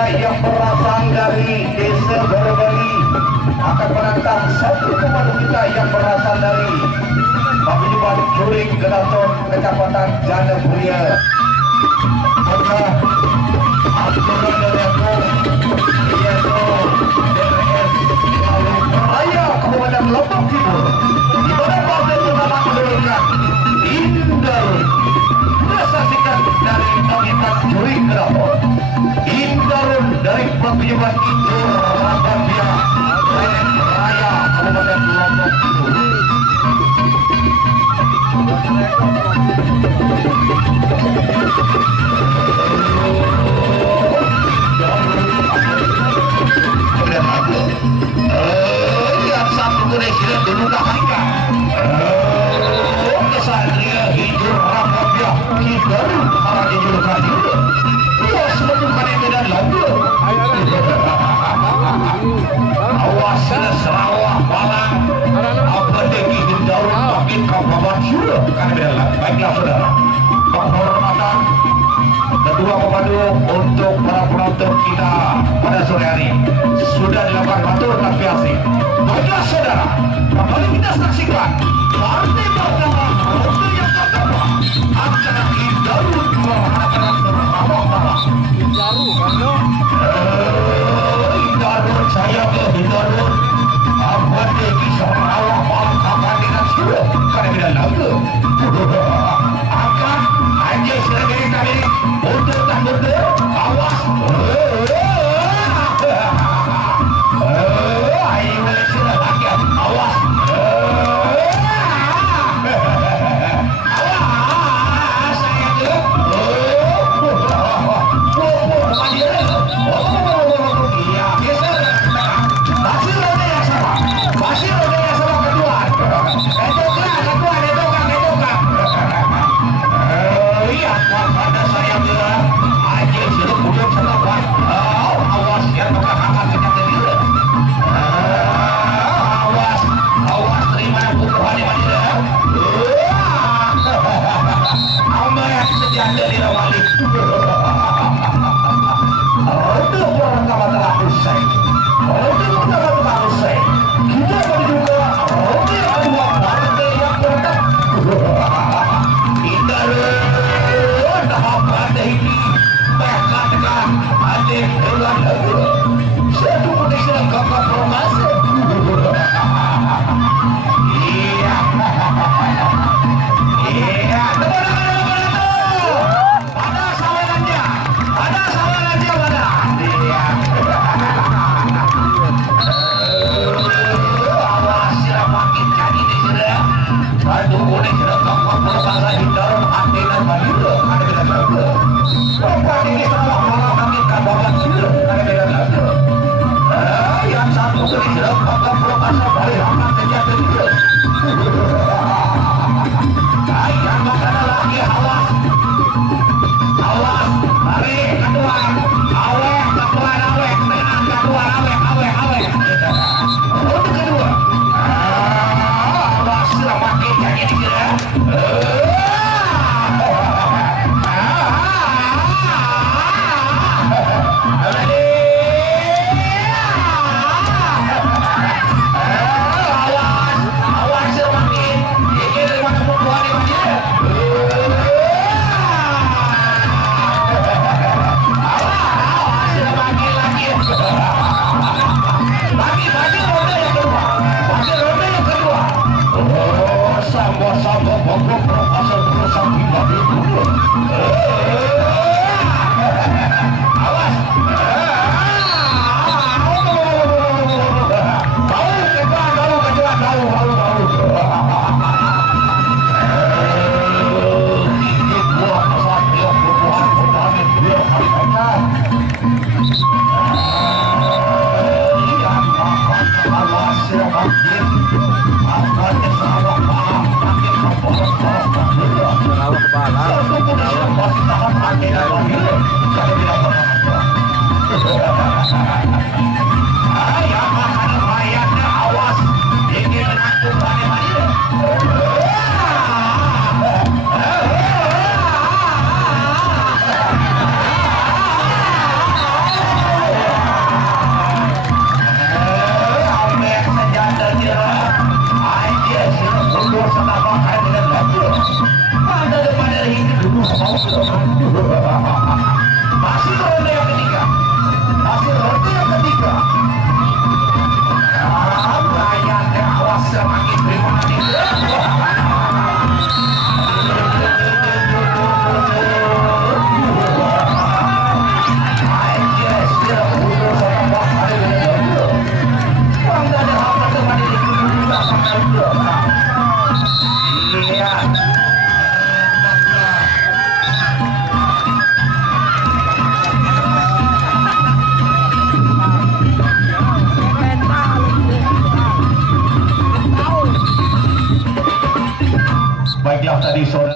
kita yang berasal dari desa Berbali akan menantang satu komando kita yang berasal dari Paguyuban Juring Geraton Kecamatan Janaburia. Maka aturan dari aku yaitu DPS Raya Kabupaten Lombok Timur di mana partai pertama menurunkan Indarun saksikan dari komunitas Juring Geraton Indarun dari Paguyuban Indur Rapabia Raya Kabupaten Lombok Timur. Yang satu kira-kira dulu kahika kesatria hijau Rapabia Indarun para hijau kahika ya sebetulnya ini dan lagu awas Sarawak Malang apa degi Indarun makin kababat juga kan bela. Baiklah saudara, penghormatan kedua komando untuk para penonton kita pada sore hari sudah dilakukan matur tapi asik. Baiklah saudara, kembali kita saksikan partai pertama untuk yang pertama antara Indarun menghadapan Sarawak. Indarun saya ke Indarun apa degi Sarawak Malang kapan dengan sudah kan beda lagu akan aja sudah dari kami untuk tak mundur awas ayo boleh sudah lagi awas awas saya tu iya biasa masih roda yang sama kedua iya pada saya bilang aja sudah bukan setakat awas yang berkahakan kenyang sendiri awas terima pukulan di mana amat sejanda di rawali untuk pertama telah usai kita berjuga untuk kedua partai yang berdekat kita apa ini mereka dengan adik bulan lalu satu putih sedang kakak promasi iya ada sawelannya pada iya awas sudah makin jadi di sudah satu putih sedang kakak promasi Indarun hati dan bayu ada beda lagu bukan ini semua malah makin kababat juga ada beda lagu yang satu putih sedang kakak promasi bayu akan terjadi juga yang ada lagi awas mari kedua awek dengan kedua awek untuk kedua awas sudah makin jadi dia Baiklah tadi saudara